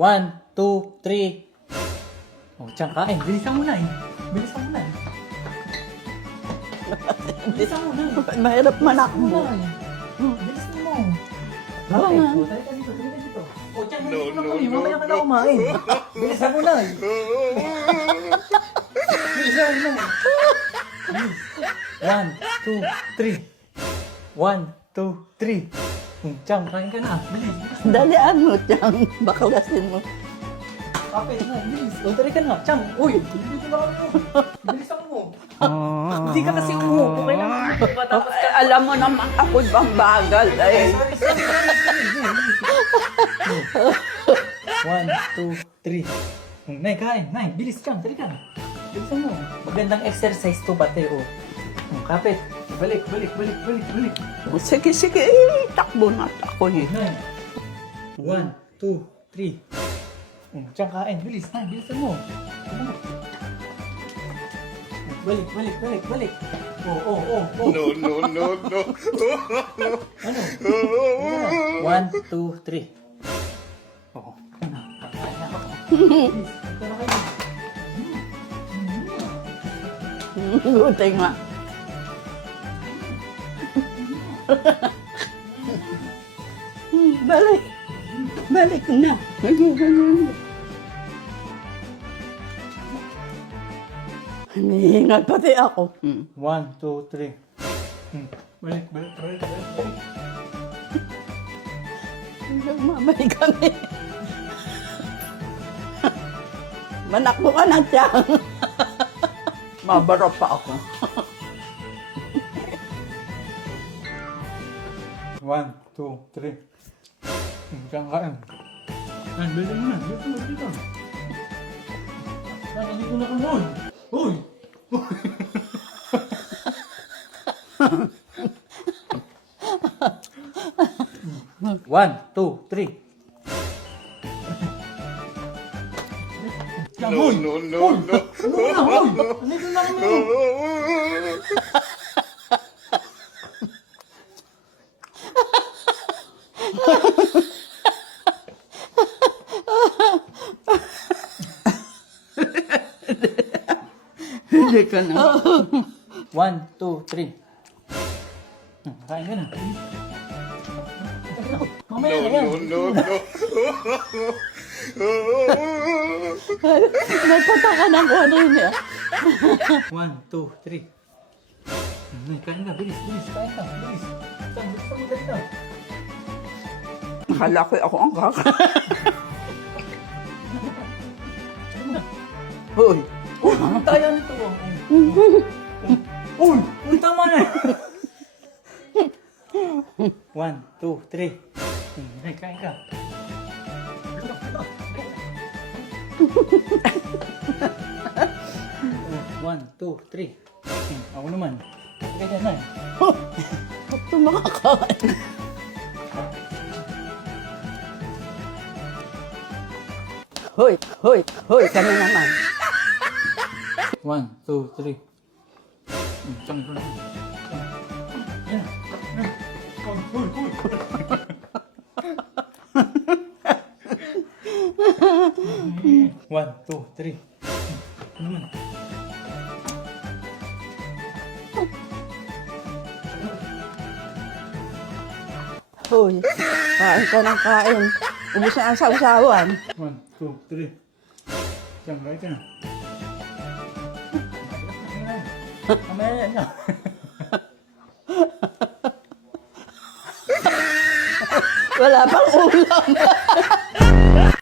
1, 2, 3. Oh, tiyan kain. Bilisan mo na eh. Bilisan mo na eh. Bilisan mo na eh. Mahirap Bilisan mo manakbo. na eh. Bilisan mo. Oo Okay. nga. Oh, talika dito, talika dito. Oh, tiyan, bilisan mo na kami. Mamaya ka na kumain. Bilisan mo na eh. Bilisan mo na. 1, 2, 3. 1, 2, 3. Tiyan, kain ka na. Bilis, bilis. Dalian mo, Tiyang. Baklasin mo. Kapit na, bilis. O, tari ka na. Chang, uy, bilis na ako. Bilisan mo. Hindi ka kasi umupo. Kailangan mo pa. Tapos ka. Alam mo naman ako bang bagal eh. Sorry, sorry, sorry. 1, 2, 3. Nay, kain. Nay, bilis Chang. Tari ka na. Bilisan mo. Magandang exercise to pati, oh. Kapit. Balik, balik, balik, balik, balik. Sige, sige. Eh, takbo na ako eh. Nay. 1, 2, 3. Chang, kain. Bilis. Nay, bilisan mo. Balik, balik, balik, balik. Oh. No, no, no, no. Ano? 1, 2, 3. Oo. Kakain na ako. Please, ito na kayo. Buti nga. Balik. Balik na. Hinihingal pati ako. 1, 2, 3. Balik, balik, balik, balik, balik. Mamay kami. Manakbo ka na, Tiyang. Mabaro pa ako. 1, 2, 3. Diyan kain. Ay, bilisan mo na. Bilisan mo, bilisan. Ay, nandito na kami. Uy! One, two, three. No, no, no, no. Nandito na kami. Hindi ka na. 1, 2, 3. Kain ka na. Mamaya No, na yan. no, no, no. May pataka ng ano niya. 1, 2, 3. Kain ka, bilis, bilis. Kain ka, bilis. Bilis mo dali ka. Akala ko ako ang kaka. Hoy. Uy, ang tayo nito. Uy, uy, tama na. 1, 2, 3. Kain ka. 1, 2, 3. Ako naman. Sige dyan na. Ba't ito makakain? Hoy, hoy, hoy, kami naman. 1, 2, 3. Saan ko na? Yan. Uy, uy. One, two, three. Ano naman? Hoy, kain ka ng kain. Ubus na ang sausawan. 1, 2, 3. Diyan, kain ka na. Mamaya na. Wala pang ulam.